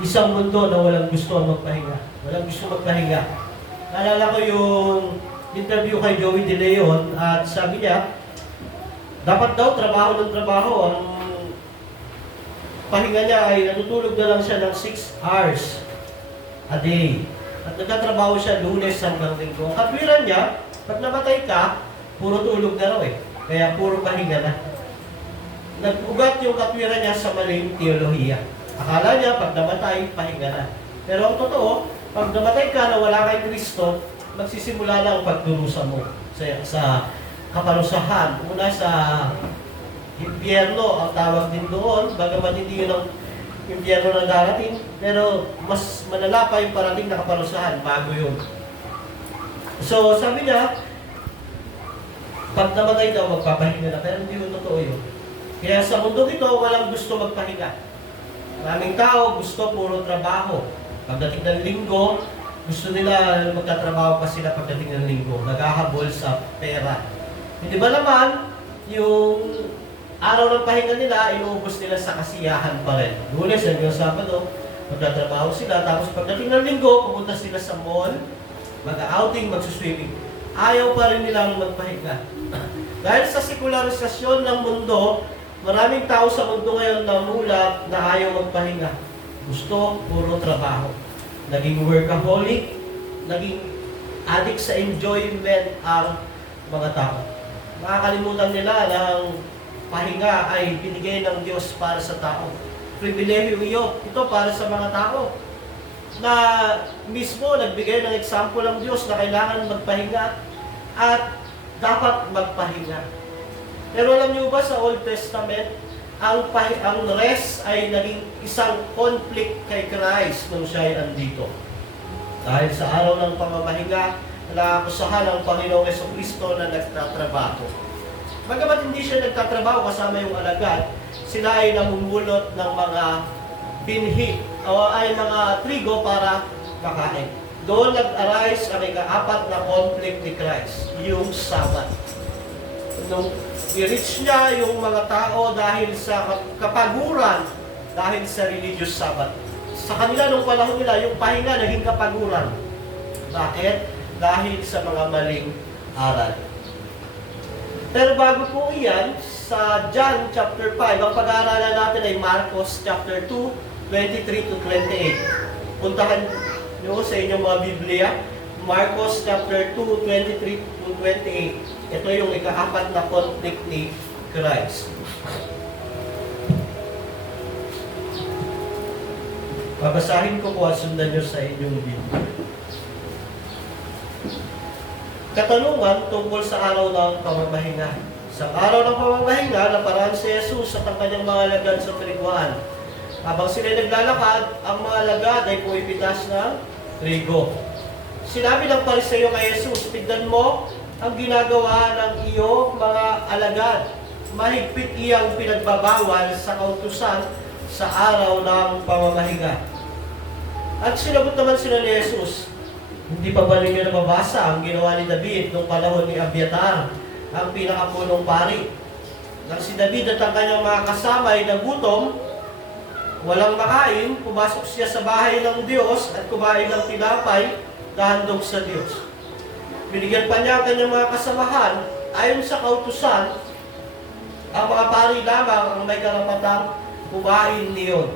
isang mundo na walang gusto magpahinga. Walang gusto magpahinga. Naalala ko yung interview kay Joey De Leon at sabi niya, dapat daw trabaho ng trabaho. Ang pahinga niya ay natutulog na lang siya ng 6 hours a day. At nagtatrabaho siya Lunes hanggang Linggo. Ang katwiran niya, pag namatay ka, puro tulog na raw eh. Kaya puro pahinga na. Nag-ugat yung katwiran niya sa maling teolohiya. Akala niya, pag namatay, pahinga na. Pero ang totoo, pag namatay ka na wala kay Kristo, magsisimula lang ang pagdurusa mo sa kaparusahan. Una sa impyerno, ang tawag din doon, bagamat hindi yun ang impyerno na darating, pero mas malala pa yung parating na kaparusahan bago yun. So, sabi niya, pag namatay daw, magpapahinga na, pero hindi yun totoo yun. Kaya sa mundo ito, walang gusto magpahinga. Maraming tao gusto puro trabaho. Pagdating ng linggo, gusto nila magtatrabaho pa sila pagdating ng linggo. Naghahabol sa pera. Hindi ba naman, yung araw ng pahinga nila, inuubos nila sa kasiyahan pa rin. Lunes hanggang Sabado, magtatrabaho sila. Tapos pagdating ng linggo, pupunta sila sa mall, mag-outing, magsuswimming. Ayaw pa rin nilang magpahinga. Dahil sa sekularisasyon ng mundo, maraming tao sa mundo ngayon na mulat na ayaw magpahinga. Gusto, puro trabaho. Naging workaholic, naging addict sa enjoyment ang mga tao. Makakalimutan nila ng pahinga ay binigay ng Diyos para sa tao. Pribilehiyo ito para sa mga tao. Na mismo nagbigay ng example ang Diyos na kailangan magpahinga at dapat magpahinga. Pero alam niyo ba sa Old Testament, ang rest ay naging isang conflict kay Christ nung siya ay andito. Dahil sa araw ng pamamahinga, naakusahan ang Panginoong Jesucristo na nagtatrabaho. Bagamat hindi siya nagtatrabaho kasama yung alagad, sila ay namumulot ng mga binhi o ay mga trigo para makain. Doon nag-arise ang ika-4 na conflict ni Christ, yung Sabbath. Nung i-reach niya yung mga tao dahil sa kapaguran, dahil sa religious Sabbath. Sa kanila nung panahon nila, yung pahinga naging kapaguran. Bakit? Dahil sa mga maling aral. Pero bago po iyan, sa John chapter 5, ang pag-aaralan natin ay Marcos chapter 2, 23 to 28. Puntahan nyo sa inyong mga Biblia, Marcos chapter 2, 23 to 28. Ito yung ika-4 na conflict ni Christ. Babasahin ko po at sundan nyo sa inyong Biblia. Katanungan tungkol sa araw ng pamamahinga. Sa araw ng pamamahinga, naparaan si Jesus at ang kanyang mga alagad sa triguan. Habang sila naglalakad, ang mga alagad ay pumipitas ng trigo. Sinabi ng Pariseo kay Jesus, tignan mo ang ginagawa ng iyong mga alagad. Mahigpit iyang pinagbabawal sa kautusan sa araw ng pamamahinga. At sinagot naman sila ni Jesus, hindi pa ba ninyo nababasa ang ginawa ni David noong panahon ni Abiatar, ang pinakapunong pari? Nang si David at ang kanyang mga kasama ay nagutom, walang makain, pumasok siya sa bahay ng Diyos at kumain ng tinapay na handog sa Diyos. Binigyan pa niya ang kanyang mga kasamahan, ayon sa kautusan, ang mga pari lamang ang may karapatang kumain niyon.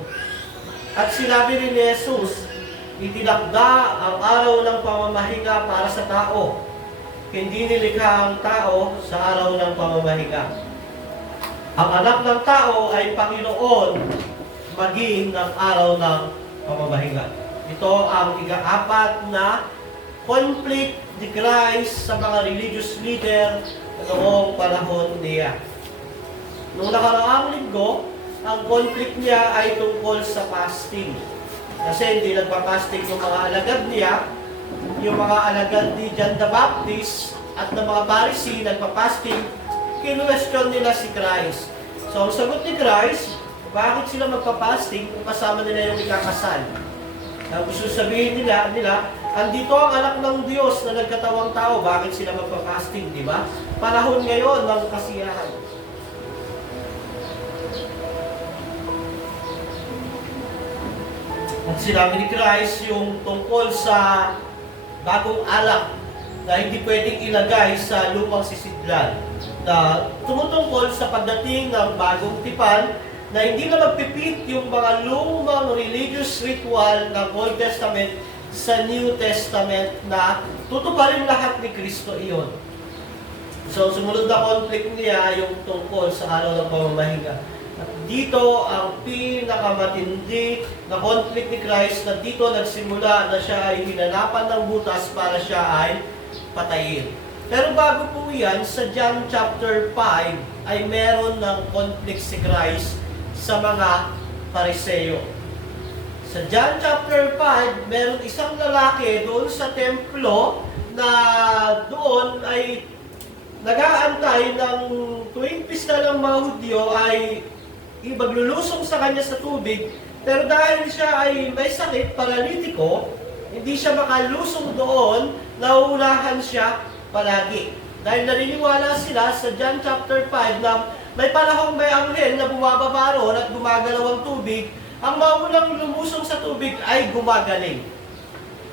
At sinabi rin ni Jesus, itinakda ang araw ng pamamahinga para sa tao. Hindi nilikha ang tao sa araw ng pamamahinga. Ang anak ng tao ay Panginoon maging ng araw ng pamamahinga. Ito ang ika-4 na conflict ni Christ sa mga religious leader noong panahon niya. Noong nakaraang linggo, ang conflict niya ay tungkol sa fasting. Kasi hindi nagpa-fasting yung mga alagad niya, yung mga alagad ni John the Baptist at ng mga Pharisee nagpa-fasting, kinuwestiyon nila si Christ. So ang sagot ni Christ, bakit sila magpa-fasting kung kasama nila yung ikakasal? Ang gusto sabihin nila, andito ang anak ng Diyos na nagkatawang tao, bakit sila magpa-fasting, di ba? Panahon ngayon ng kasiyahan. At sinabi ni Christ yung tungkol sa bagong alak na hindi pwedeng ilagay sa lupang sisidlan, na tumutungkol sa pagdating ng bagong tipan na hindi na magpipit yung mga lumang religious ritual ng Old Testament sa New Testament, na tutuparin lahat ni Kristo iyon. So, sumunod na conflict niya yung tungkol sa araw ng pamamahinga. At dito ang pinakamatindi na conflict ni Christ, na dito nagsimula na siya ay hinanapan ng butas para siya ay patayin. Pero bago po yan, sa John chapter 5 ay meron ng conflict si Christ sa mga Pariseo. Sa John chapter 5, meron isang lalaki doon sa templo na doon ay nag-aantay ng tuwing pista ng mga Hudyo ay ibaglulusong sa kanya sa tubig, pero dahil siya ay may sakit, paralitiko, hindi siya makalusong doon, nauunahan siya palagi. Dahil naniniwala sila sa John chapter 5 na may panahong may anghel na bumababa roon at gumagalaw ang tubig, ang maunang lumusong sa tubig ay gumagaling.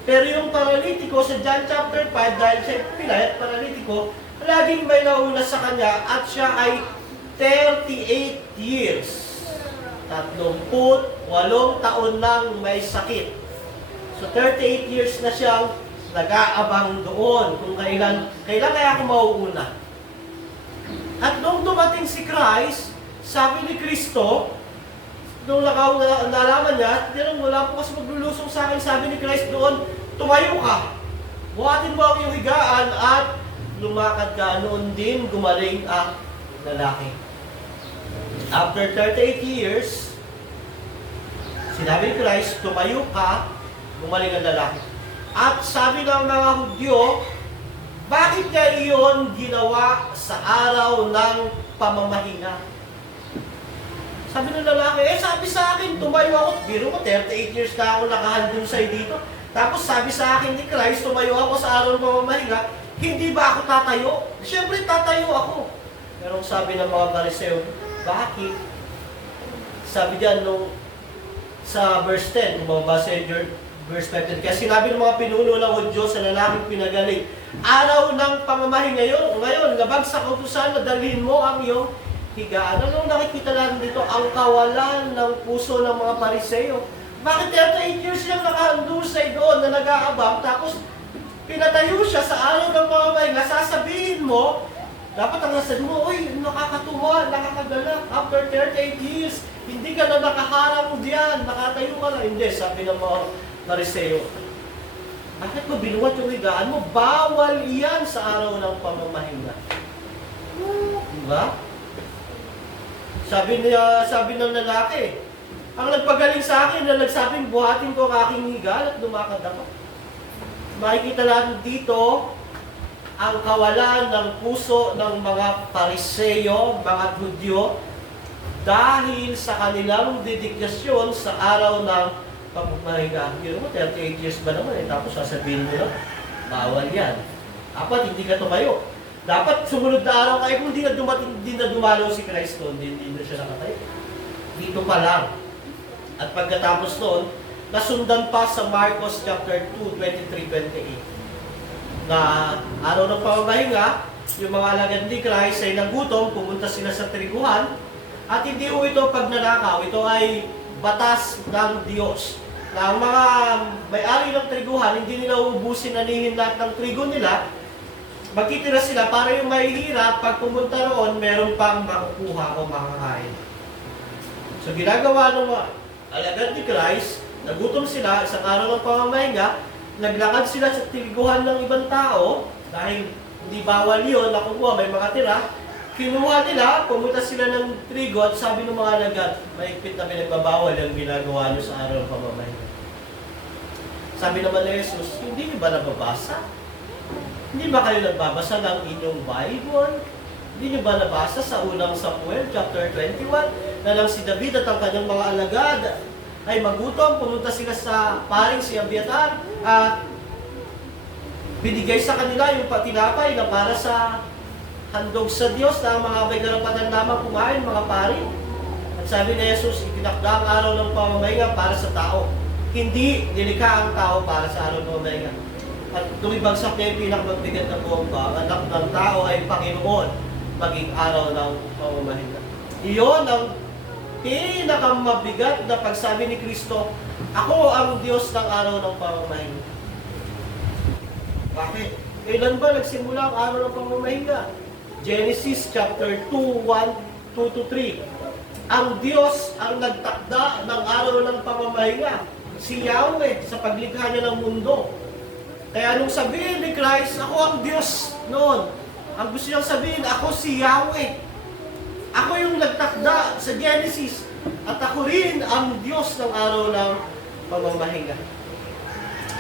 Pero yung paralitiko sa John chapter 5, dahil siya pilay at paralitiko, laging may nauna sa kanya at siya ay 38 years. 38 taon nang may sakit. So 38 years na siyang nag-aabang doon kung kailan kaya ako mauuna. At nung dumating si Christ, sabi ni Kristo, nung nalaman niya, wala po kasi maglulusong sa akin, sabi ni Christ doon, tumayo ka, buhatin mo ang iyong higaan at lumakad ka. Noon din gumaling ang lalaki. After 38 years, sinabi ni Christ, tumayo ka, gumaling ang lalaki. At sabi ng mga Hudyo, bakit niya iyon ginawa sa araw ng pamamahinga? Sabi ng lalaki, sabi sa akin, tumayo ako. Biro mo, 38 years na ako nakahandun sa'yo dito. Tapos sabi sa akin ni Christ, tumayo ako sa araw ng pamamahinga. Hindi ba ako tatayo? Siyempre, tatayo ako. Pero sabi ng mga Pariseo, bakit? Sabi diyan sa verse 10, kung mababasa yung verse 15, kaya sinabi ng mga pinuno ng Hudyo sa lalaking pinagaling, araw ng pamamahinga ngayon, nabagsak ang utusan, dalhin mo ang iyong higaan. Anong nakikita natin dito? Ang kawalan ng puso ng mga Pariseo. Bakit 38 years siyang nakahandusay doon na nag-aabang, tapos pinatayo siya sa araw ng pamamahinga, sasabihin mo, dapat ang nasabi mo, uy, nakakatuwa, nakakagalak, after 38 years, hindi ka na nakaharang diyan, nakatayo ka na. Hindi, sabi ng mga Pariseo, bakit mo binuhat yung higaan mo? Bawal iyan sa araw ng pamamahinga. Diba? Sabi ng lalaki, ang nagpagaling sa akin na nagsabing buhatin ko ang aking higaan at lumakad ako. Makikita natin dito ang kawalan ng puso ng mga Pariseo, mga Hudyo, dahil sa kanilang dedikasyon sa araw ng pamamahinga. Yun mo, 38 years ba naman tapos sasabihin mo na, bawal yan. Dapat hindi ka tumayo. Dapat sumunod na araw kayo, kung hindi na dumalaw si Christ doon, hindi na siya nakatayo. Dito pa lang. At pagkatapos noon, nasundan pa sa Marcos chapter 2, 23-28. Na araw ng pamamahinga, yung mga alagad ni Christ ay nagutom, pumunta sila sa triguhan, at hindi po ito pagnanakaw, ito ay batas ng Diyos. Na ang mga may-ari ng triguhan, hindi nila ubusin anihin lahat ng trigo nila, magtitira sila para yung mahihirap, pag pumunta roon, meron pang makukuha o makakain. So ginagawa ng mga alagad ni Christ, nagutom sila, isang araw ng pamamahinga, naglakad sila sa triguhan ng ibang tao, dahil hindi bawal yun, nakukuha, may mga tira, kinuha nila, pumunta sila ng trigo, at sabi ng mga alagad, mahigpit na pinagbabawal ang ginagawa nyo sa araw ng pamamahinga. Sabi naman ni Jesus, hindi nyo ba nababasa? Hindi ba kayo nagbabasa ng inyong Bible? Hindi nyo ba nabasa sa unang Samuel, chapter 21, na lang si David at ang kanyang mga alagad ay magutom, pumunta sila sa paring si Abiatar at binigay sa kanila yung patinapay na para sa handog sa Diyos na ang mga may karapatan lamang kumain, mga pari. At sabi ni Jesus, itinakda ang araw ng pamamahinga para sa tao. Hindi nilikha ang tao para sa araw ng pamamahinga. At tumibagsak niya yung pinakamabigat na bomba, ang anak ng tao ay Panginoon, maging araw ng pamamahinga. Iyon ang pinakamabigat na pagsabi ni Kristo, ako ang Diyos ng araw ng pamamahinga. Bakit? Kailan ba nagsimula ang araw ng pamamahinga? Genesis chapter 2, 1, 2-3. Ang Diyos ang nagtakda ng araw ng pamamahinga. Si Yahweh sa paglikha niya ng mundo. Kaya nung sabihin ni Christ, ako ang Diyos noon. Ang gusto niyang sabihin, ako si Yahweh. Ako yung nagtakda sa Genesis. At ako rin ang Diyos ng araw ng pamamahinga.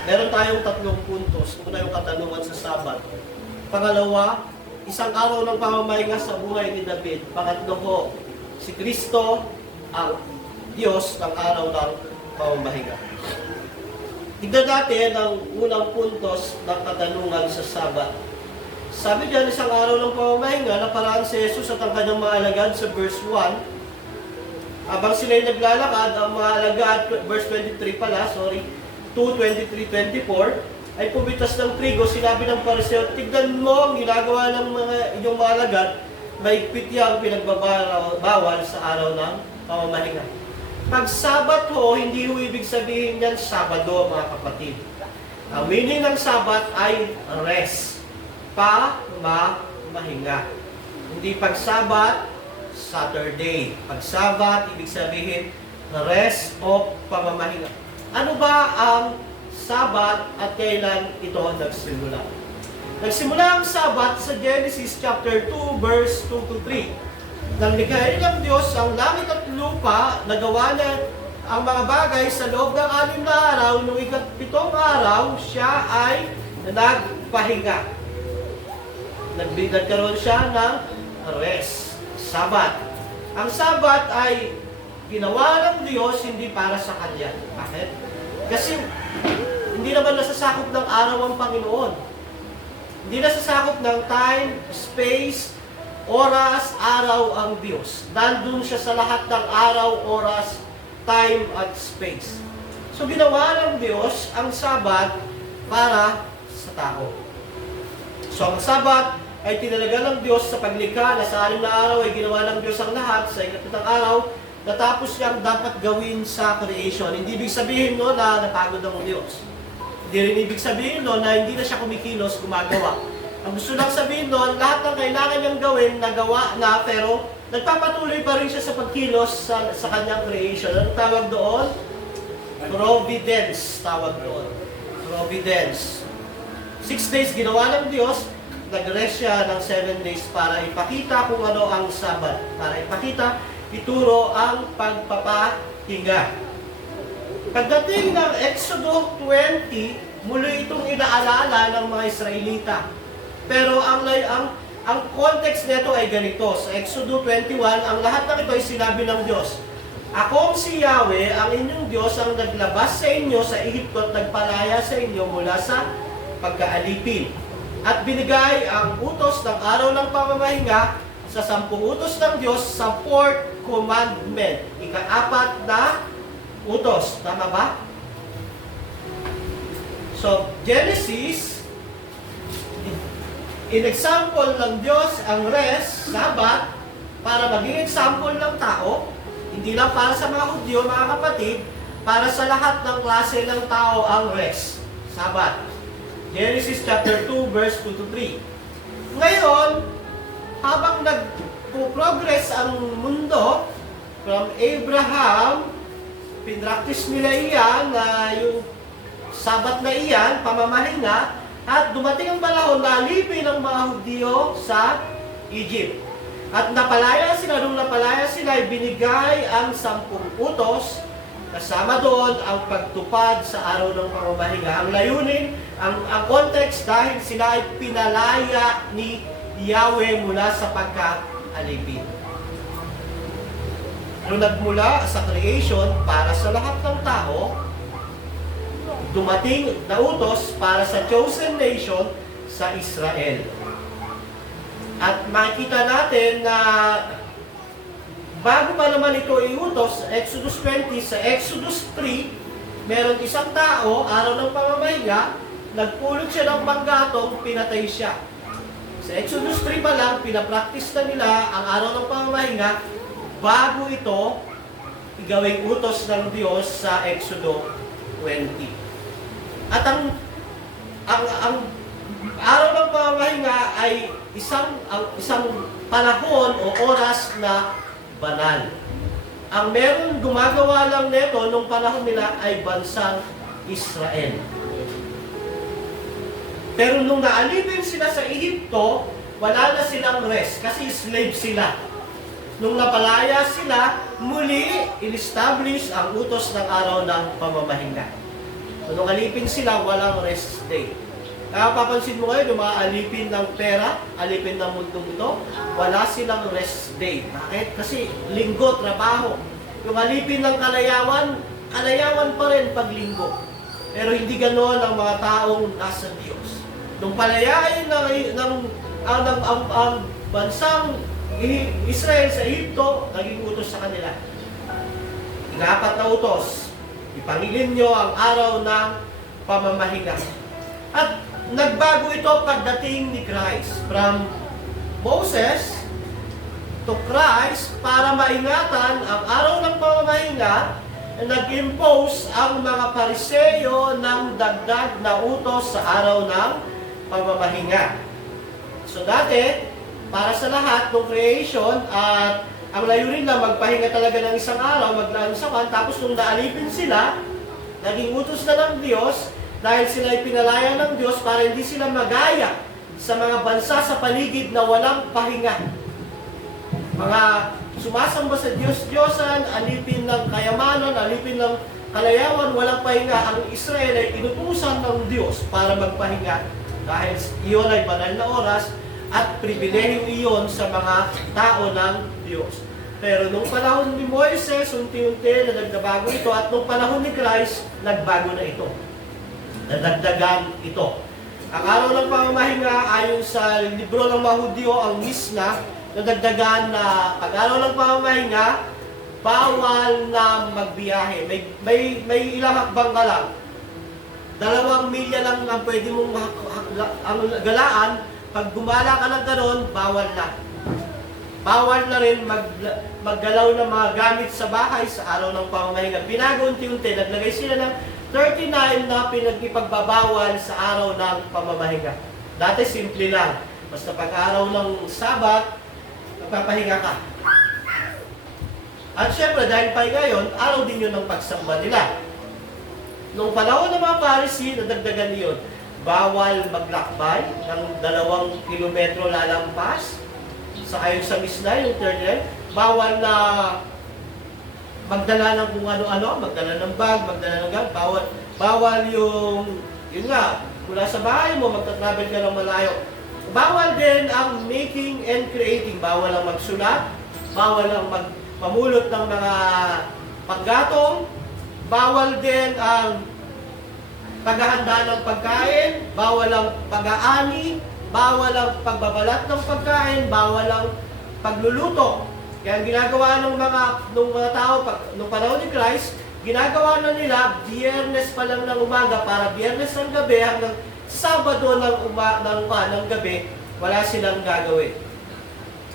Meron tayong 3 puntos. Una yung katanungan sa Sabat. Pangalawa, isang araw ng pamamahinga sa buhay ni David. Pangatlo ko, si Kristo ang Diyos ng araw ng pamamahinga. Tignan natin ang unang puntos ng katanungan sa Sabat. Sabi diyan, isang araw ng pamamahinga, naparaan si Jesus at ang kanyang mga alagad sa verse 1. Habang sila'y naglalakad, ang mga alagad, verse 23 pala, 2:23-24, ay pumitas ng trigo. Sinabi ng Pariseo, tignan mo ang ginagawa ng inyong mga alagad, mahigpit yang pinagbabawal sa araw ng pamamahinga. Pag Sabat ho, hindi ho ibig sabihin yan Sabado, mga kapatid. Ang meaning ng Sabat ay rest, pamamahinga. Hindi pag Sabat, Saturday. Pag Sabat, ibig sabihin rest o pamamahinga. Ano ba ang Sabat at kailan ito nagsimula? Nagsimula ang Sabat sa Genesis chapter 2 verse 2-3. Nang likhain ng Diyos ang langit at lupa, nagawa niya ang mga bagay sa loob ng 6 na araw. Noong ika-7 araw, siya ay nagpahinga. Nagkaroon siya ng rest, Sabat. Ang Sabat ay ginawa ng Diyos hindi para sa Kanya. Bakit? Kasi hindi naman nasasakop ng araw ang Panginoon. Hindi nasasakop ng time, space, oras, araw ang Diyos. Nandun siya sa lahat ng araw, oras, time, at space. So ginawa ng Diyos ang Sabat para sa tao. So ang Sabat ay tinalaga ng Diyos sa paglikha na sa 6 na araw ay ginawa ng Diyos ang lahat. Sa 7 araw, natapos niyang dapat gawin sa creation. Hindi ibig sabihin no na napagod ang Diyos. Hindi rin ibig sabihin no na hindi na siya kumikilos, gumagawa. Ang gusto lang sabihin doon, lahat ng kailangan niyang gawin, nagawa na, pero nagpapatuloy pa rin siya sa pagkilos sa kanyang creation. Ano tawag doon? Providence, tawag doon. Providence. 6 days ginawa ng Diyos, nag-rest siya ng 7 days para ipakita kung ano ang Sabat. Para ipakita, ituro ang pagpapahinga. Pagdating ng Exodus 20, muli itong inaalala ng mga Israelita. Pero ang context nito ay ganito. Sa Exodus 21, ang lahat ng ito ay sinabi ng Diyos. Akong si Yahweh, ang inyong Diyos, ang naglabas sa inyo sa Ehipto at nagpalaya sa inyo mula sa pagkaalipin. At binigay ang utos ng araw ng pamamahinga sa 10 utos ng Diyos sa 4th commandment. Ika-4 na utos. Tama ba? So, Genesis, in-example ng Diyos ang rest, Sabat, para maging example ng tao, hindi lang para sa mga Hudyo, mga kapatid, para sa lahat ng klase ng tao ang rest, Sabat. Genesis chapter 2, verse 2-3. Ngayon, habang nag-progress ang mundo, from Abraham, pinractice nila iyan na yung Sabat na iyan, pamamahinga, at dumating ang panahon na alipin ng mga Hudyo sa Egypt. At napalaya sila, nung napalaya sila, binigay ang 10 utos, kasama doon ang pagtupad sa araw ng pamamahinga. Ang layunin, ang context, dahil sila ay pinalaya ni Yahweh mula sa pagka-alipin. Nung nagmula sa creation para sa lahat ng tao, dumating na utos para sa chosen nation sa Israel. At makikita natin na bago pa naman ito iutos sa Exodus 20, sa Exodus 3, meron isang tao, araw ng pamamahinga, nagpulot siya ng panggatong, pinatay siya. Sa Exodus 3 pa lang, pinapractice na nila ang araw ng pamamahinga bago ito igawing utos ng Diyos sa Exodo 20. At ang araw ng pamamahinga ay isang panahon o oras na banal. Ang meron gumagawa lang nito nung panahon nila ay bansang Israel. Pero nung naalipin sila sa Ehipto, wala na silang rest kasi slave sila. Nung napalaya sila, muli in-establish ang utos ng araw ng pamamahinga. So, nung alipin sila, walang rest day. Kaya papansin mo ngayon, yung mga alipin ng pera, alipin ng mundong ito, wala silang rest day. Bakit? Kasi linggo, trabaho. Yung alipin ng kalayawan, kalayawan pa rin pag linggo. Pero hindi ganoon ang mga taong nasa Diyos. Nung palayain ang bansang Israel sa Ehipto, naging utos sa kanila. Ika-4 na utos, ipangilin nyo ang araw ng pamamahinga. At nagbago ito pagdating ni Christ. From Moses to Christ, para maingatan ang araw ng pamamahinga, nag-impose ang mga Pariseyo ng dagdag na utos sa araw ng pamamahinga. So dati, para sa lahat ng creation, at ang layunin na magpahinga talaga ng isang araw, maglaan sa kan, tapos nung naalipin sila, naging utos na ng Diyos, dahil sila ay pinalaya ng Diyos para hindi sila magaya sa mga bansa sa paligid na walang pahinga. Mga sumasamba sa Diyos-Diyosan, alipin ng kayamanan, alipin ng kalayawan, walang pahinga. Ang Israel ay inutusan ng Diyos para magpahinga dahil iyon ay banal na oras at pribilehiyo iyon sa mga tao ng Diyos. Pero nung panahon ni Moises, unti-unti na nagbago ito, at nung panahon ni Christ, nagbago na ito. Nadagdagan ito. Ang araw ng pamamahinga, ayon sa libro ng mga Hudyo, ang Misna, nadagdagan na pag araw ng pamamahinga, bawal na magbiyahe. May ilang hakbang ka lang. 2 milya lang ang pwede mong galaan. Pag gumala ka ng ganon, bawal na. Bawal na rin maggalaw ng mga gamit sa bahay sa araw ng pamamahinga. Binago unti-unti, naglagay sila ng 39 na pinag-ipagbabawal sa araw ng pamamahinga. Dati simple lang. Basta pag araw ng Sabat, magpapahinga ka. At syempre, dahil pahinga yun, araw din yun ng pagsamba nila. Nung panahon ng mga Pharisee, nadagdagan yun. Bawal maglakbay ng 2 kilometro lalampas. Sa ayon sa Misna, yung 39, bawal na magdala ng kung ano-ano, magdala ng bag, magdala ng gag, bawal yun nga, mula sa bahay mo, magta-travel ka ng malayo. Bawal din ang making and creating, bawal ang magsulat, bawal ang magpamulot ng mga panggatong, bawal din ang paghahanda ng pagkain, bawal ang pag-aani, bawal ang pagbabalat ng pagkain, bawal ang pagluluto. Kaya ang ginagawa ng mga tao nung panahon ni Christ, ginagawa na nila Biyernes pa lang ng umaga para Biyernes ng gabi hanggang Sabado ng gabi, wala silang gagawin.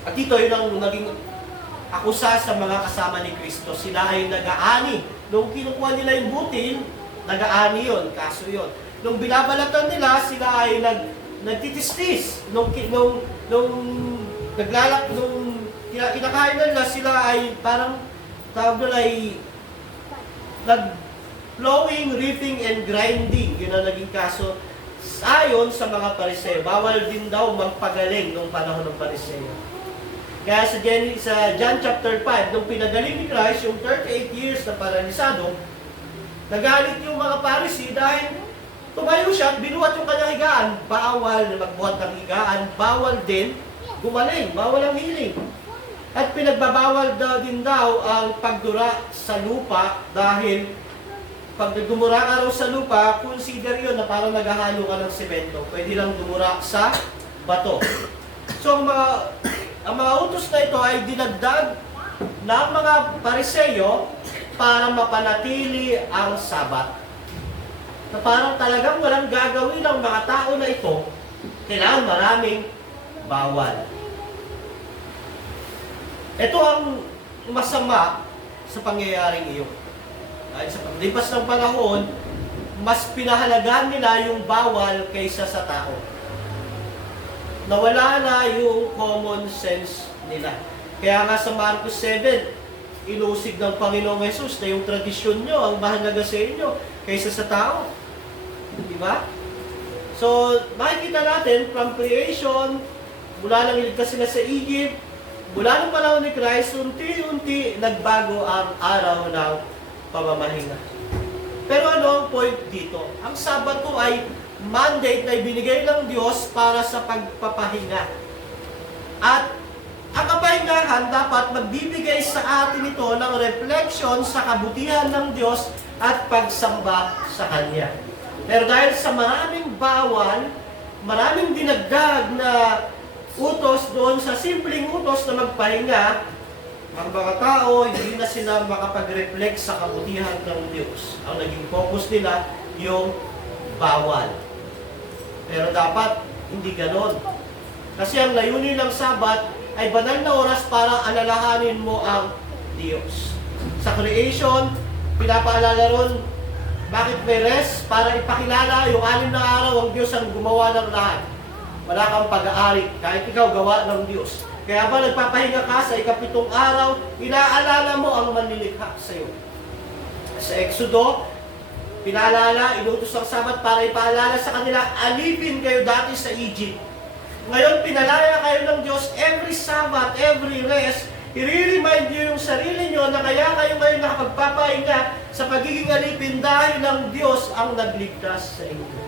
At ito yun ang naging akusa sa mga kasama ni Kristo. Sila ay nag-aani. Nung kinukuha nila yung butil, nag-aani yun, kaso yun. Nung binabalatan nila, sila ay nagtitistis. Nung kinakain nila, sila ay parang tawag nila ay nag-plowing, reaping, and grinding. Yun ang naging kaso. Ayon sa mga Pariseo, bawal din daw magpagaling nung panahon ng Pariseo. Kaya sa John chapter 5, nung pinagaling ni Christ, yung 38 years na paralisado, nagalit yung mga Parisee dahil tumayo siya at binuhat yung kanyang higaan. Bawal na magbuhat ng higaan, bawal din gumaling, bawal ang healing. At pinagbabawal din daw ang pagdura sa lupa dahil pag dumura ka raw sa lupa, consider yun na parang naghahalo ka ng semento. Pwede lang dumura sa bato. So ang mga utos na ito ay dinagdag ng mga Pariseyo para mapanatili ang Sabat. na parang talagang walang gagawin ang mga tao na ito, kailangan maraming bawal. Ito ang masama sa pangyayaring iyon. Dahil sa paglipas ng panahon, mas pinahalagahan nila yung bawal kaysa sa tao. Nawala na yung common sense nila. Kaya nga sa Marcos 7, ilusig ng Panginoong Jesus na yung tradisyon nyo ang mahalaga sa inyo kaysa sa tao. Di ba? So, makikita natin from creation, mula nang iligtas sila sa Egypt, mula ng panahon ni Christ, unti-unti nagbago ang araw ng pamamahinga. Pero ano ang point dito? Ang Sabato ay mandate na ibinigay ng Diyos para sa pagpapahinga. At ang kapahingahan dapat magbibigay sa atin ito ng reflection sa kabutihan ng Diyos at pagsamba sa Kanya. Pero dahil sa maraming bawal, maraming dinagdag na utos doon sa simpleng utos na magpahinga, ang mga tao, hindi na sila makapag-reflect sa kabutihan ng Diyos. Ang naging focus nila, yung bawal. Pero dapat, hindi ganon. Kasi ang layunin ng Sabat ay banal na oras para alalahanin mo ang Diyos. Sa creation, pinapaalala ron, bakit may rest? Para ipakilala yung 6 na araw ang Diyos ang gumawa ng lahat. Wala kang pag-aari, kahit ikaw gawa ng Diyos. Kaya ba nagpapahinga ka sa 7 araw, inaalala mo ang manlilikha sa iyo. Sa Exodo, pinaalala, inutos ang Sabat para ipaalala sa kanila, alipin kayo dati sa Egypt. Ngayon, pinalaya kayo ng Diyos every Sabat, every rest, i-remind nyo yung sarili nyo na kaya kayo ngayon nakapagpapahinga sa pagiging alipin dahil ng Diyos ang nagligtas sa inyo.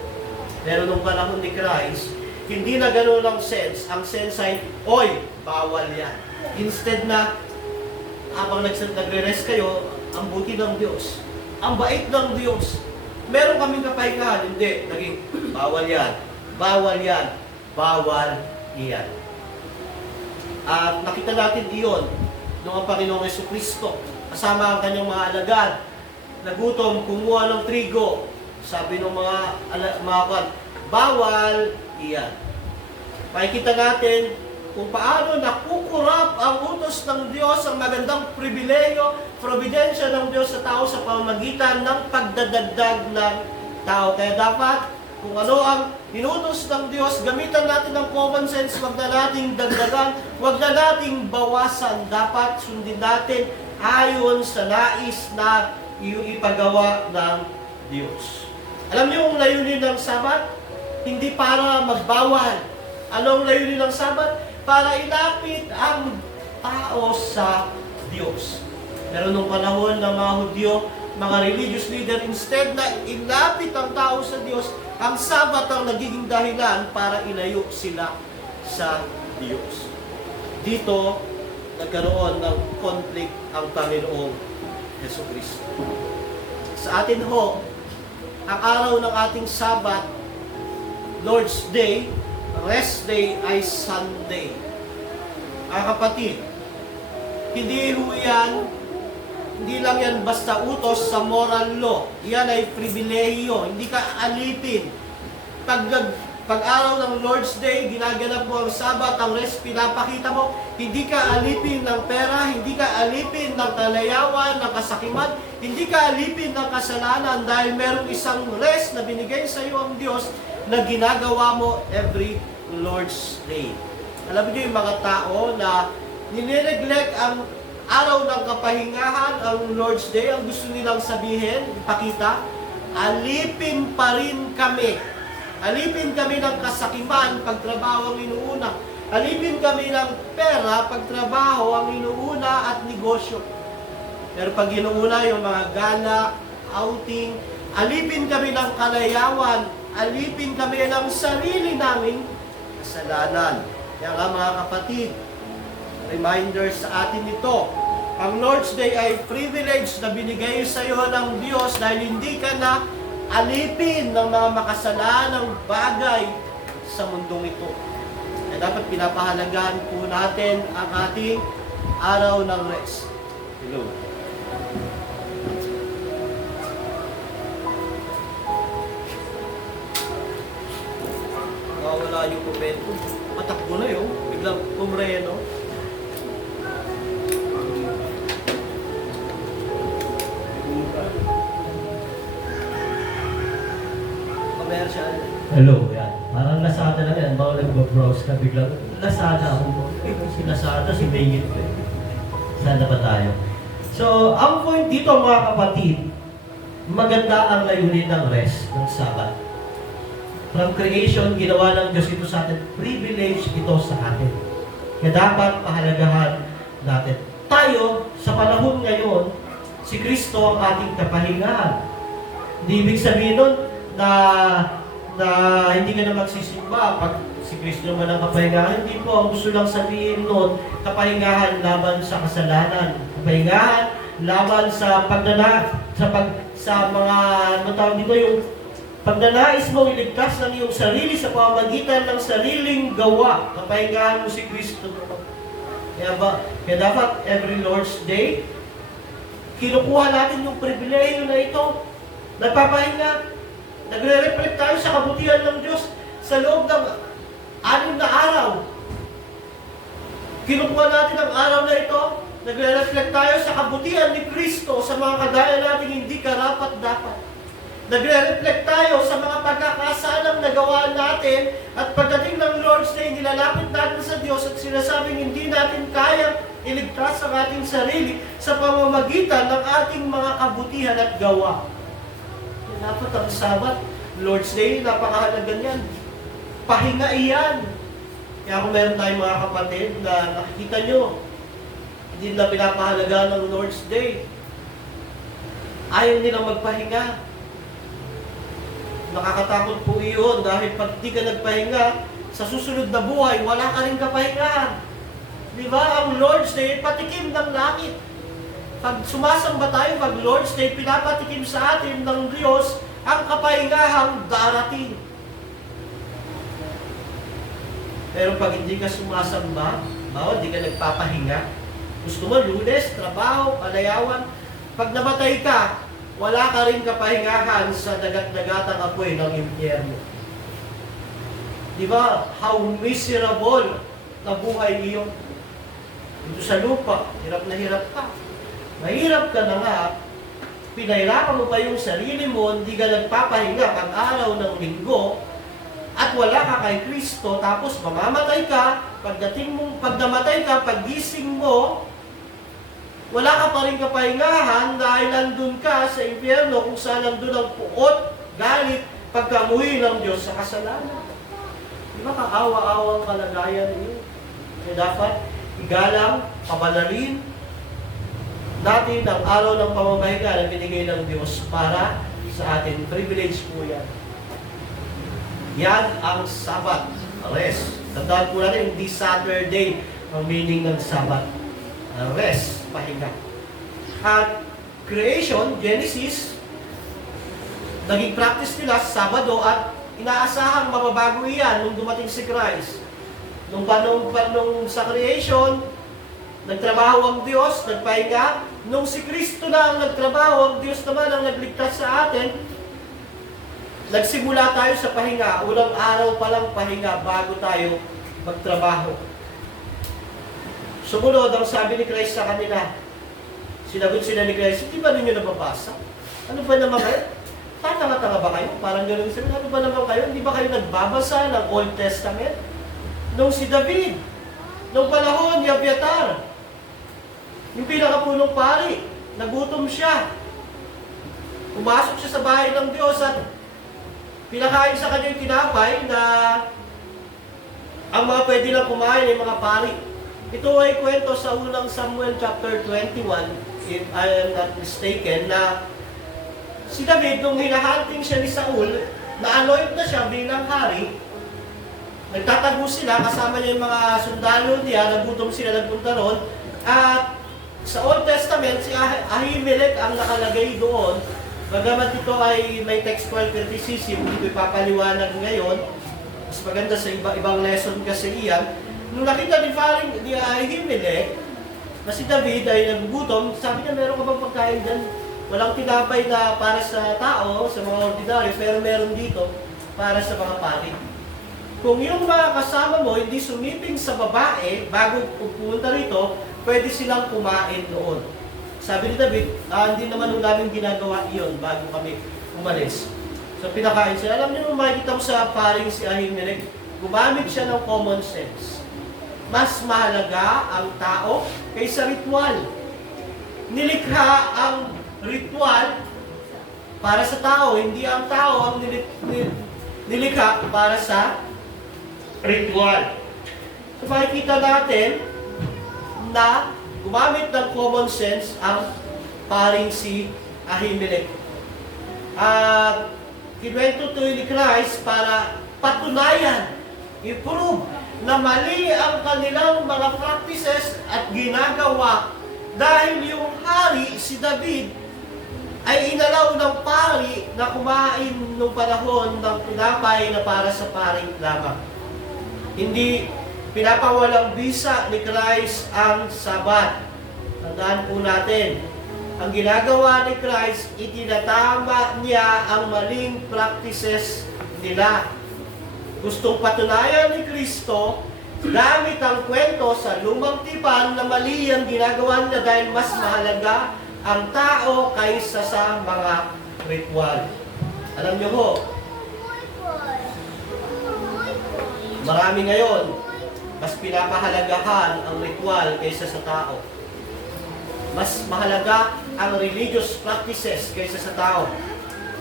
Pero nung panahon ni Christ, hindi na gano'n ang sense. Ang sense ay, oy, bawal yan. Instead na, habang nagre-rest kayo, ang buti ng Diyos, ang bait ng Diyos, meron kaming kapahingahan. Hindi, naging, bawal yan, bawal yan, bawal yan. At nakita natin iyon nung ang Panginoong Jesucristo, kasama ang kanyang mga alagad, nagutom, kumuha ng trigo, sabi ng mga bawal iyan. Makikita natin kung paano nakukurap ang utos ng Diyos, ang magandang pribileyo, providensya ng Diyos sa tao sa pamamagitan ng pagdadagdag ng tao. Kaya dapat, kung ano ang inutos ng Diyos, gamitan natin ng common sense, wag na nating dagdagan, wag na nating bawasan. Dapat sundin natin ayon sa nais na ipagawa ng Diyos. Alam niyo kung layunin ng Sabat? Hindi para magbawal. Anong layunin ng Sabat? Para ilapit ang tao sa Diyos. Pero nung panahon ng mga Hudyo, mga religious leader, instead na ilapit ang tao sa Diyos, ang Sabat ang nagiging dahilan para ilayo sila sa Diyos. Dito, nagkaroon ng conflict ang Panginoong Jesucristo. Sa atin ho, ang araw ng ating Sabat, Lord's Day, rest day ay Sunday. Mga kapatid, hindi lang yan basta utos sa moral law. Yan ay pribilehiyo. Hindi ka alipin. Pag araw ng Lord's Day, ginaganap mo ang Sabat, ang rest, pinapakita mo, hindi ka alipin ng pera, hindi ka alipin ng kalayawan, ng kasakiman, hindi ka alipin ng kasalanan dahil merong isang rest na binigay sa iyo ang Diyos na ginagawa mo every Lord's Day. Alam niyo yung mga tao na ninineglect ang araw ng kapahingahan, ang Lord's Day, ang gusto nilang sabihin, ipakita, alipin pa rin kami. Alipin kami ng kasakiman pag trabaho ang inuuna. Alipin kami ng pera pag trabaho ang inuuna at negosyo. Pero pag inuuna yung mga gala, outing, alipin kami ng kalayawan, alipin kami ng sarili naming kasalanan. Kaya nga mga kapatid, reminder sa atin ito, ang Lord's Day ay privilege na binigay sa iyo ng Diyos dahil hindi ka na alipin ng mga makasalanang bagay sa mundong ito. Kaya dapat pinapahalagahan po natin ang ating araw ng rest. Hello. magaan yung momentum. Matakbo na yun, biglang umreno. Commercial. Hello, yan. Parang Lazada lang yan. Bawal nag-browse ka biglang, Lazada ako. Si Lazada, si Bingit. Sana ba tayo? So, ang point dito mga kapatid, maganda ang layunin ng rest, ng Sabat. From creation, ginawa ng Diyos ito sa atin. Privilege ito sa atin. Kaya dapat pahalagahan natin. Tayo, sa panahon ngayon, si Kristo ang ating kapahingahan. Hindi ibig sabihin nun na hindi ka na magsisimba pag si Kristo naman ang kapahingahan. Hindi po. Ang gusto lang sabihin nun, kapahingahan laban sa kasalanan. Kapahingahan laban sa sa mga, ano tawag dito, yung pagnanais mong iligtas ng iyong sarili sa pamamagitan ng sariling gawa. Kapahingahan mo si Kristo. Kaya dapat every Lord's Day, kinukuha natin yung pribileyo na ito. Nagpapahinga. Nagre-reflect tayo sa kabutihan ng Diyos sa loob ng 6 na araw. Kinukuha natin ang araw na ito. Nagre-reflect tayo sa kabutihan ni Kristo sa mga kadaya natin hindi karapat-dapat. Nagre-reflect tayo sa mga pagkakasalang nagawa natin at pagdating ng Lord's Day, nilalapit natin sa Diyos at sinasabing hindi natin kayang iligtas ang ating sarili sa pamamagitan ng ating mga kabutihan at gawa. Dapat ang Sabat, Lord's Day, napakahalaga niyan. Pahinga iyan. Kaya kung meron tayong mga kapatid na nakikita nyo, hindi na pinapahalaga ng Lord's Day. Ayaw nilang magpahinga. Nakakatakot po iyon dahil pag di ka nagpahinga, sa susunod na buhay, wala ka rin kapahingahan. Di ba? Ang Lord's Day, patikim ng langit. Pag sumasamba tayo, pag Lord's Day, pinapatikim sa atin ng Diyos ang kapahingahang darating. Pero pag hindi ka sumasamba, hindi ka nagpapahinga, gusto mo, Lunes, trabaho, palayawan, pag namatay ka, wala ka rin kapahingahan sa dagat-dagatang apoy ng impyerno. Di ba? How miserable na buhay iyon. Dito sa lupa, hirap na hirap ka. Mahirap ka na nga, pinahirapan mo pa yung sarili mo, hindi ka nagpapahinga pag-araw ng linggo, at wala ka kay Kristo, tapos mamamatay ka, pag namatay ka, paggising mo, wala ka pa rin kapahingahan dahil nandun ka sa impyerno kung saan nandun ang puot, galit, pagkamuhi ng Diyos sa kasalanan. Di ba kaawa-awang kalagayan niyo? Kaya dapat igalang, pabanalin natin ang araw ng pamamahinga na binigay ng Diyos para sa atin. Privilege po yan. Yan ang Sabat, rest. Tandaan po natin, hindi Saturday ang meaning ng Sabat. Rest, pahinga. At creation, Genesis, naging practice nila sa Sabado at inaasahang mababago iyan nung dumating si Christ. Nung sa creation, nagtrabaho ang Diyos, nagpahinga. Nung si Kristo na ang nagtrabaho, ang Diyos naman ang nagligtas sa atin, nagsimula tayo sa pahinga. Unang araw pa lang pahinga bago tayo magtrabaho. Sumunod, ang sabi ni Christ sa kanila, sinagot sila ni Christ, hindi ba ninyo nababasa? Ano ba naman kayo? Tanga-tanga ba kayo? Parang gano'n sabi, ano ba naman kayo? Hindi ba kayo nagbabasa ng Old Testament? Nung si David, nung panahon ni Abiatar, yung pinakapunong pari, nagutom siya. Pumasok siya sa bahay ng Diyos at pinakain sa kanya yung tinapay na ang mga pwede lang kumain ay mga pari. Ito ay kwento sa unang Samuel chapter 21, if I am not mistaken, na si David, nung hinahunting siya ni Saul, na-anoint na siya bilang hari, nagtatago sila, kasama niya yung mga sundalo niya, nagutom sila, nagpunta ron, at sa Old Testament, si Ahimelech ang nakalagay doon. Bagamat ito ay may textual criticism, dito ipapaliwanag ngayon. Mas maganda sa ibang lesson kasi iyan. Nung nakita ni Ahimelech na si David ay nagugutom, sabi niya, meron ka bang pagkain dyan? Walang tinapay na para sa tao, sa mga ordinary, pero meron dito para sa mga pari. Kung yung mga kasama mo hindi sumiping sa babae bago pupunta rito, pwede silang kumain doon. Sabi ni David, hindi naman namin ginagawa iyon bago kami umalis. So pinakain siya. Alam niyo, makikita mo sa paring si Ahimelech, gumamit siya ng common sense. Mas mahalaga ang tao kaysa ritual. Nilikha ang ritual para sa tao, hindi ang tao ang nilikha para sa ritual. So makikita natin na gumamit ng common sense ang paring si Ahimelech. At kinuwento ito ni Christ para patunayan, i-prove na mali ang kanilang mga practices at ginagawa dahil yung hari, si David, ay inalaw ng pari na kumain nung panahon ng tinapay na para sa paring lamang. Hindi pinapawalang bisa ni Christ ang Sabat. Tandaan po natin, ang ginagawa ni Christ, itinatama niya ang maling practices nila. Gustong patunayan ni Kristo, gamit ang kwento sa lumang tipan na mali ang ginagawa niya dahil mas mahalaga ang tao kaysa sa mga ritual. Alam niyo ho, marami ngayon, mas pinapahalagahan ang ritual kaysa sa tao. Mas mahalaga ang religious practices kaysa sa tao.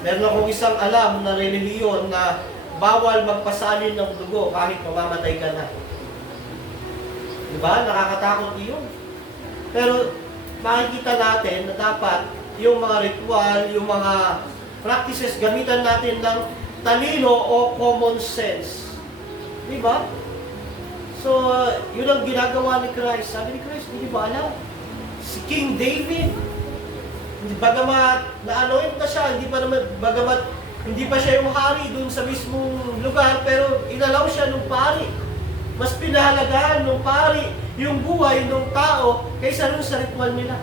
Meron akong isang alam na relihiyon na bawal magpasalin ng dugo kahit mamamatay ka na. Diba? Nakakatakot iyon. Pero makikita natin na dapat yung mga ritual, yung mga practices, gamitan natin ng talino o common sense. Diba? So, yun ang ginagawa ni Christ. Sabi ni Christ, hindi ba alam? Si King David, bagamat na-anoint na siya, bagamat hindi pa siya yung hari dun sa mismong lugar, pero inalaw siya ng pari. Mas pinahalagahan ng pari yung buhay ng tao kaysa rin sa ritual nila.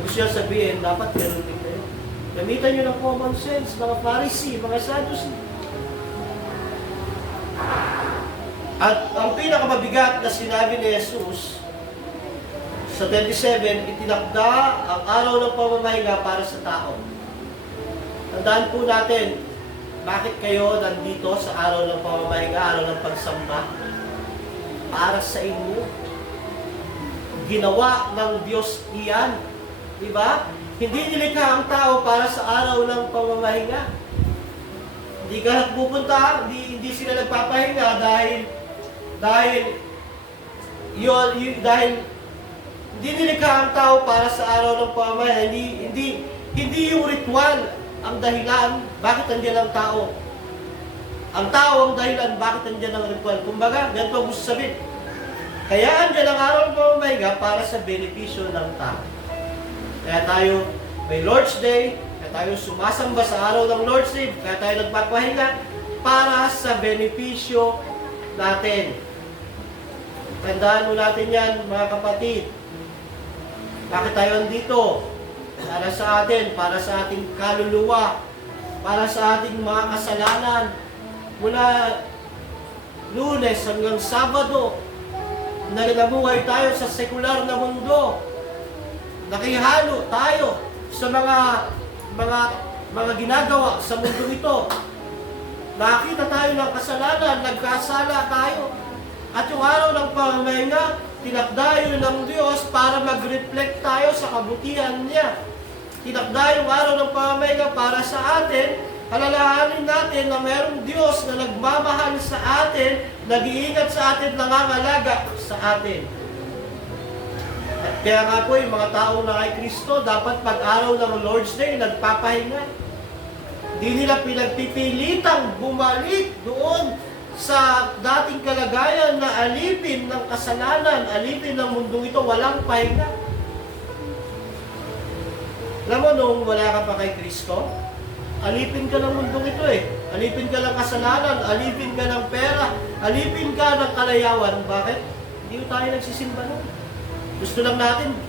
Gusto siya sabihin, dapat meron din kayo. Gamitan nyo ng common sense, mga Pharisee, mga Sadducee. At ang pinakamabigat na sinabi ni Jesus, sa 27, itinakda ang araw ng pamamahinga para sa tao. Tandaan po natin, bakit kayo nandito sa araw ng pamamahinga, araw ng pagsamba? Para sa inyo. Ginawa ng Diyos iyan. Diba? Hindi nilikha ang tao para sa araw ng pamamahinga. Hindi ka pupunta, hindi sila nagpapahinga dahil hindi nilikha ang tao para sa araw ng pamamahinga. Hindi yung ritual ang dahilan bakit nandiyan ang tao. Ang tao ang dahilan bakit nandiyan ang ritual. Kumbaga, ganito ang gusto sabihin. Kaya andyan ang araw ng pamamahinga para sa benepisyo ng tao. Kaya tayo may Lord's Day, kaya tayo sumasamba sa araw ng Lord's Day, kaya tayo nagpapahinga para sa benepisyo natin. Tandaan mo natin yan, mga kapatid. Bakit tayo andito? Para sa atin, para sa ating kaluluwa, para sa ating mga kasalanan. Mula Lunes hanggang Sabado, nabuhay tayo sa sekular na mundo. Nakihalo tayo sa mga ginagawa sa mundo ito. Nakita tayo ng kasalanan, nagkasala tayo. At yung araw ng pamamahinga, tinakda yun ng Diyos para mag-reflect tayo sa kabutihan niya. Tinakda yung araw ng pamamahinga para sa atin, alalahanin natin na mayroong Diyos na nagmamahal sa atin, nag-iingat sa atin, nangangalaga sa atin. At kaya nga po yung mga taong na kay Kristo, dapat pag-araw ng Lord's Day, nagpapahinga. Hindi nila pinagpipilitang bumalik doon sa dating kalagayan na alipin ng kasalanan, alipin ng mundong ito, walang pahinga. Alam mo, nung wala ka pa kay Kristo, alipin ka ng mundong ito eh. Alipin ka ng kasalanan, alipin ka ng pera, alipin ka ng kalayawan. Bakit? Hindi tayo nagsisimba nun. Gusto lang natin,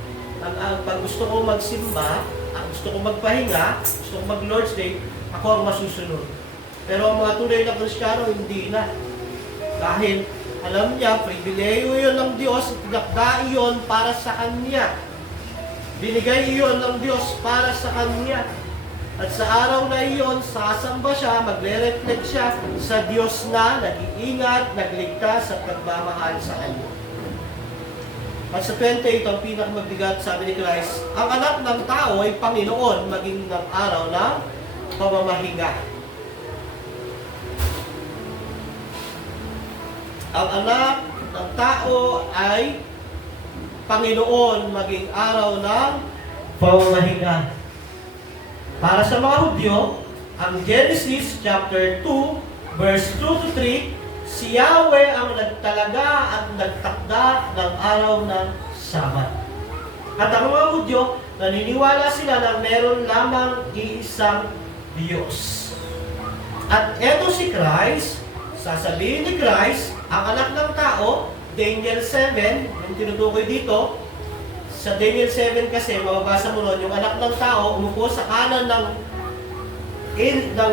pag gusto ko magsimba, gusto ko magpahinga, gusto ko mag-Lord's Day, ako ang masusunod. Pero ang mga tunay na Kristiyano, hindi na. Dahil alam niya, pribileyo yun ng Diyos, tinakda iyon para sa Kanya. Binigay iyon ng Diyos para sa Kanya. At sa araw na iyon, sasamba siya, magre-reflect siya sa Diyos na nag-iingat, nagligtas at nagmamahal sa Kanya. At sa 28, ang pinakamabigat, sabi ni Christ, ang anak ng tao ay Panginoon maging ng araw ng pamamahinga. Ang anak ng tao ay Panginoon maging araw ng pamamahinga. Para sa mga Hudyo, ang Genesis chapter 2, verse 2 to 3, si Yahweh ang nagtalaga at nagtakda ng araw ng Sabat. At ang mga Hudyo, naniniwala sila na meron lamang iisang Diyos. At eto si Christ, sasabihin ni Christ, ang anak ng tao, Daniel 7, yung tinutukoy dito, sa Daniel 7 kasi, mababasa mo nun, yung anak ng tao, umupo sa kanan ng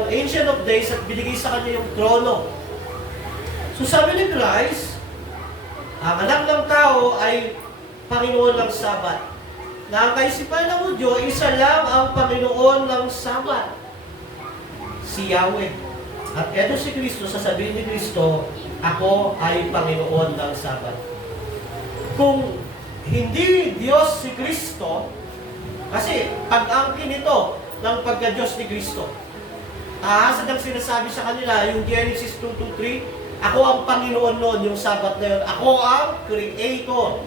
Ancient of Days at binigay sa kanya yung trono. So sabi ni Christ, ang anak ng tao ay Panginoon ng Sabat. Na ang kaisipan ng Hudyo, isa lang ang Panginoon ng Sabat. Si Yahweh. At eto si Kristo, sasabihin ni Kristo, ako ay Panginoon ng Sabat. Kung hindi Diyos si Kristo, kasi pag-angkin ito ng pagka-Diyos ni Kristo. Tahasad ang sinasabi sa kanila, yung Genesis 2:3, ako ang Panginoon noon, yung Sabat na yun. Ako ang Creator.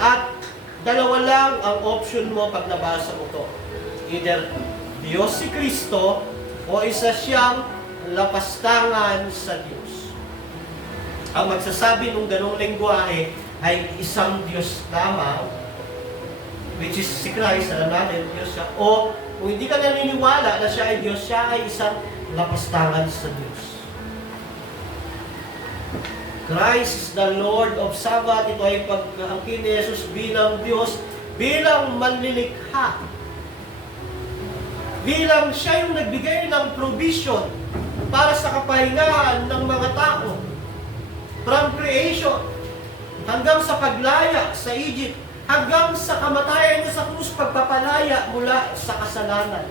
At dalawa lang ang option mo pag nabasa mo to. Either Diyos si Kristo o isa siyang lapastangan sa Diyos. Ang magsasabi ng ganong lengguwahe ay isang Diyos lamang, which is si Christ, alam natin, Diyos siya. O kung hindi ka naniniwala na siya ay Diyos, siya ay isang lapastangan sa Diyos. Christ is the Lord of Sabbath. Ito ay pag-angkin ni Jesus bilang Diyos, bilang manlilikha. Bilang siya yung nagbigay ng provision para sa kapahingahan ng mga tao. From creation, hanggang sa paglaya sa Egypt, hanggang sa kamatayan niya sa krus, pagpapalaya mula sa kasalanan.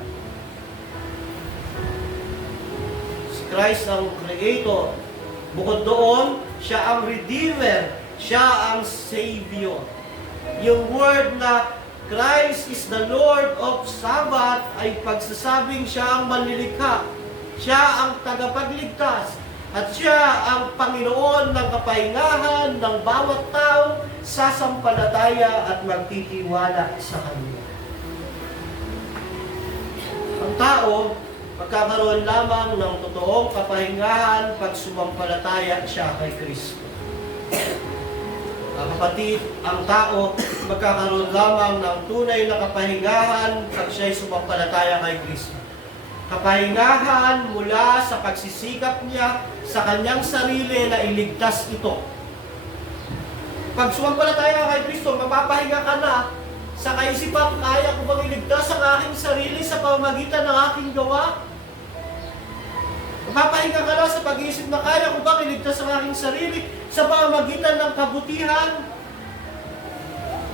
Si Christ ang Creator. Bukod doon, siya ang Redeemer, siya ang Savior. Yung word na Christ is the Lord of Sabbath ay pagsasabing siya ang manlilikha, siya ang tagapagligtas, at siya ang Panginoon ng kapahingahan ng bawat tao sasampalataya at magtitiwala sa Kanya. Ang tao, magkakaroon lamang ng totoong kapahingahan pag sumampalataya siya kay Kristo. Kapatid, ang tao, magkakaroon lamang ng tunay na kapahingahan pag siya'y sumampalataya kay Kristo. Kapahingahan mula sa pagsisikap niya sa kanyang sarili na iligtas ito. Pag sumampalataya kay Kristo, mapapahinga ka na sa kaisipan, kaya ko bang iligtas ang aking sarili sa pamamagitan ng aking gawa? Mapapahinga ka na sa pag-iisip na kaya ko bang iligtas ang aking sarili sa pamamagitan ng kabutihan?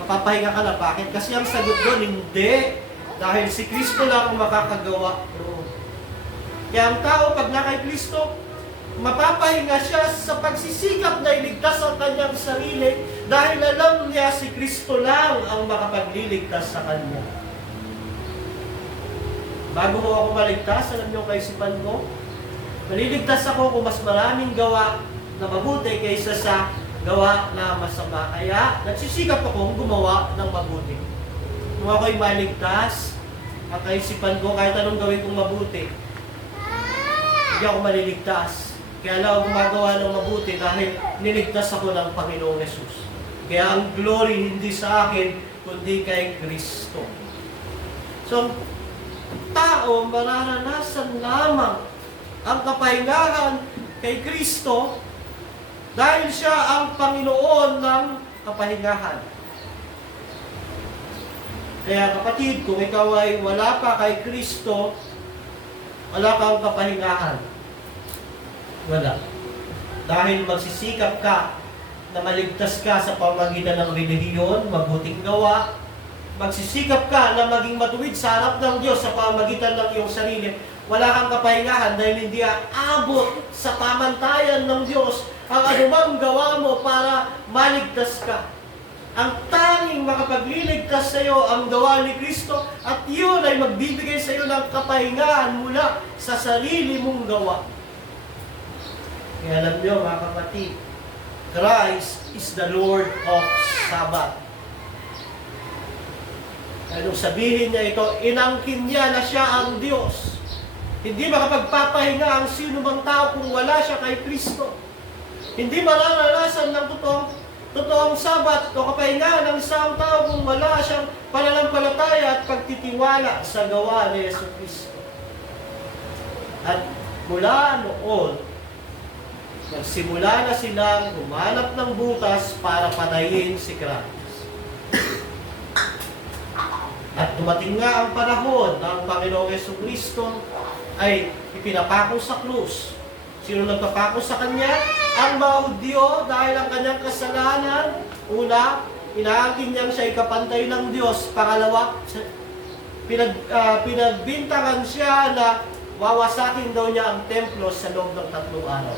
Mapapahinga ka na. Bakit? Kasi ang sagot doon, hindi. Dahil si Kristo lang ang makakagawa. Kaya ang tao, pag na kay Kristo, mapapahinga siya sa pagsisikap na iligtas ang kanyang sarili dahil alam niya si Kristo lang ang makapagliligtas sa kanya. Bago mo ako maligtas, alam niyo kaisipan ko, maliligtas ako kung mas maraming gawa na mabuti kaysa sa gawa na masama. Kaya nagsisikap akong gumawa ng mabuti. Kung ako'y maligtas, ang kaisipan ko, kahit anong gawin kong mabuti, hindi ako maliligtas. Kaya lang ako gumagawa ng mabuti dahil niligtas ako ng Panginoong Yesus. Kaya ang glory hindi sa akin, kundi kay Kristo. So, tao, mararanasan lamang ang kapahingahan kay Kristo dahil siya ang Panginoon ng kapahingahan. Kaya kapatid, kung ikaw ay wala pa kay Kristo, Wala kang kapahingahan. Wala. Dahil magsisikap ka na maligtas ka sa pamamagitan ng relihiyon, mabuting gawa, magsisikap ka na maging matuwid sa harap ng Diyos sa pamamagitan ng iyong sarili, wala kang kapahingahan dahil hindi aabot sa pamantayan ng Diyos ang anumang gawa mo para maligtas ka. Ang tanging makapagliligtas sa iyo ang gawa ni Kristo at yun ay magbibigay sa iyo ng kapahingahan mula sa sarili mong gawa. Kaya alam niyo mga kapatid, Christ is the Lord of Sabbath. Anong sabihin niya ito? Inangkin niya na siya ang Diyos. Hindi makapagpapahinga ang sino mang tao kung wala siya kay Kristo. Hindi mararanasan ng totoong Sabat o kapahingahan ng isang tao kung wala siyang pananampalataya at pagtitiwala sa gawa ni Yesu Kristo. At mula noon, nagsimula na silang humanap ng butas para patayin si Christ. At dumating nga ang panahon ng Panginoong Yesu Kristo ay ipinapako sa krus. Sino nagpapako sa Kanya? Ang mga Hudyo dahil ang kanyang kasalanan. Una, inaangkin niyang siya ikapantay ng Diyos. Pangalawa, pinagbintangan siya na wawasakin daw niya ang templo sa loob ng 3 araw.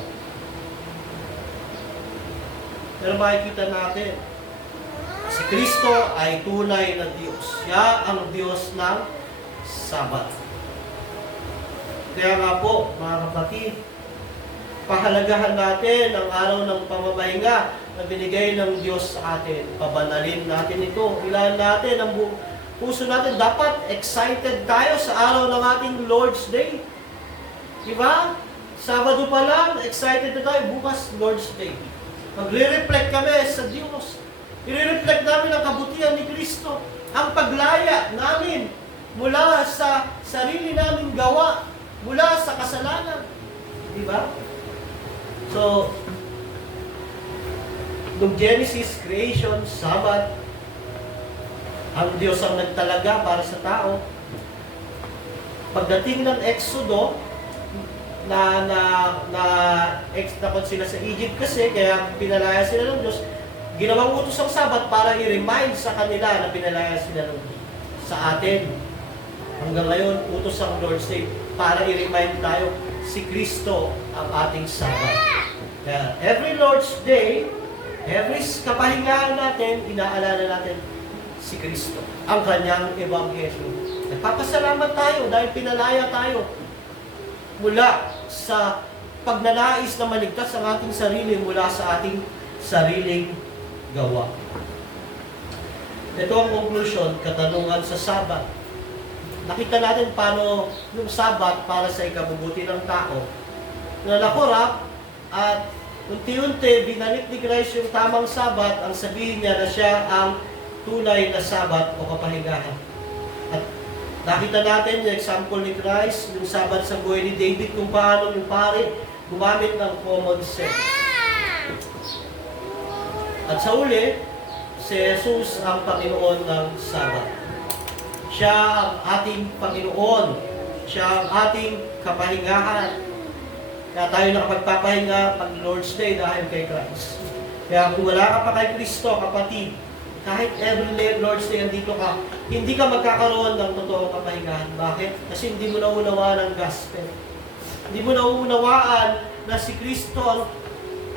Pero makikita natin, si Kristo ay tunay na Diyos. Siya ang Diyos ng Sabat. Kaya nga po, mga kapatid, pahalagahan natin ang araw ng pamamahinga na binigay ng Diyos sa atin. Pabanalin natin ito. Ilan natin ang puso natin. Dapat excited tayo sa araw ng ating Lord's Day. Diba? Sabado pa lang, excited na tayo. Bukas, Lord's Day. Magre-reflect kami sa Diyos. I-reflect namin ang kabutihan ni Kristo. Ang paglaya namin mula sa sarili naming gawa, mula sa kasalanan. Diba? So, nung Genesis, creation, Sabbath, ang Diyos ang nagtalaga para sa tao. Pagdating ng Exodo, nakon sila sa Egypt kasi, kaya pinalaya sila ng Diyos, ginawang utos ang Sabat para i-remind sa kanila na pinalaya sila ng Diyos. Sa atin, hanggang ngayon, utos ang Lord's Day para i-remind tayo si Kristo ang ating Sabat. Kaya every Lord's Day, every kapahingahan natin, inaalala natin si Kristo, ang kanyang ebanghelyo. Nagpapasalamat tayo dahil pinalaya tayo mula sa pagnanais na maligtas ang ating sarili mula sa ating sariling gawa. Ito ang conclusion, katanungan sa Sabat. Nakita natin paano yung Sabat para sa ikabubuti ng tao na nakurap at unti-unti binalik ni Christ yung tamang Sabat. Ang sabihin niya na siya ang tunay na Sabat o kapahingahan. At nakita natin yung example ni Christ, yung Sabat sa buhay ni David, kung paano yung pare gumamit ng common sense. At sa uli, si Jesus ang Panginoon ng Sabat. Siya ang ating Panginoon. Siya ang ating kapahingahan. Kaya tayo nakapagpapahinga pag Lord's Day dahil kay Christ. Kaya kung wala ka pa kay Kristo, kapatid, kahit every Lord's Day andito ka, hindi ka magkakaroon ng totoong kapahingahan. Bakit? Kasi hindi mo naunawaan ang gospel. Hindi mo naunawaan na si Kristo ang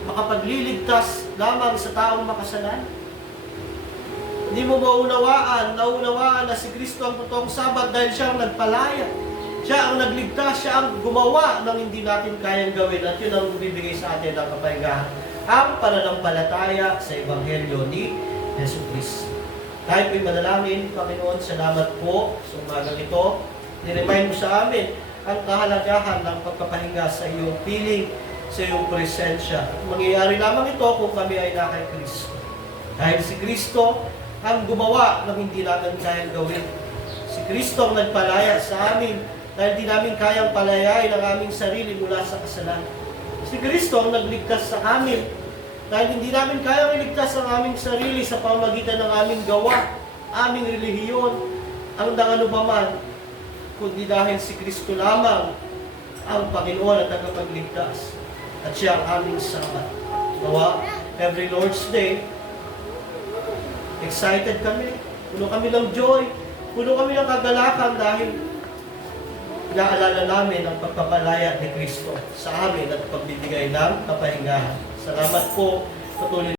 makapagliligtas lamang sa taong makasalanan. Hindi mo naunawaan na si Kristo ang totoong Sabat dahil siya ang nagpalaya. Siya ang nagligtas, siya ang gumawa ng hindi natin kayang gawin at yun ang bibigay sa atin ng kapahingahan. Ang pananampalataya sa Ebanghelyo ni Yesu Cristo. Tayo po'y manalangin, Panginoon, salamat po sa umagang ito. Niremind mo sa amin ang kahalagahan ng pagkapahinga sa iyong piling, sa iyong presensya. Mangyayari lamang ito kung kami ay na kay Kristo. Dahil si Kristo ang gumawa ng hindi namin kayang gawin. Si Kristo ang nagpalaya sa amin dahil di namin kayang palayain ang aming sarili mula sa kasalanan. Si Kristo ang nagligtas sa amin dahil hindi namin kayang iligtas ang aming sarili sa pamamagitan ng aming gawa, aming relihiyon, ang ano ba man, kundi dahil si Kristo lamang ang Panginoon at tagapagligtas. At siya ang aming sabat. Nawa, every Lord's Day, excited kami. Puno kami ng joy. Puno kami ng kagalakan dahil naalala namin ang pagpapalaya ni Kristo sa amin at pagbibigay ng kapahingahan. Salamat po. Patuloy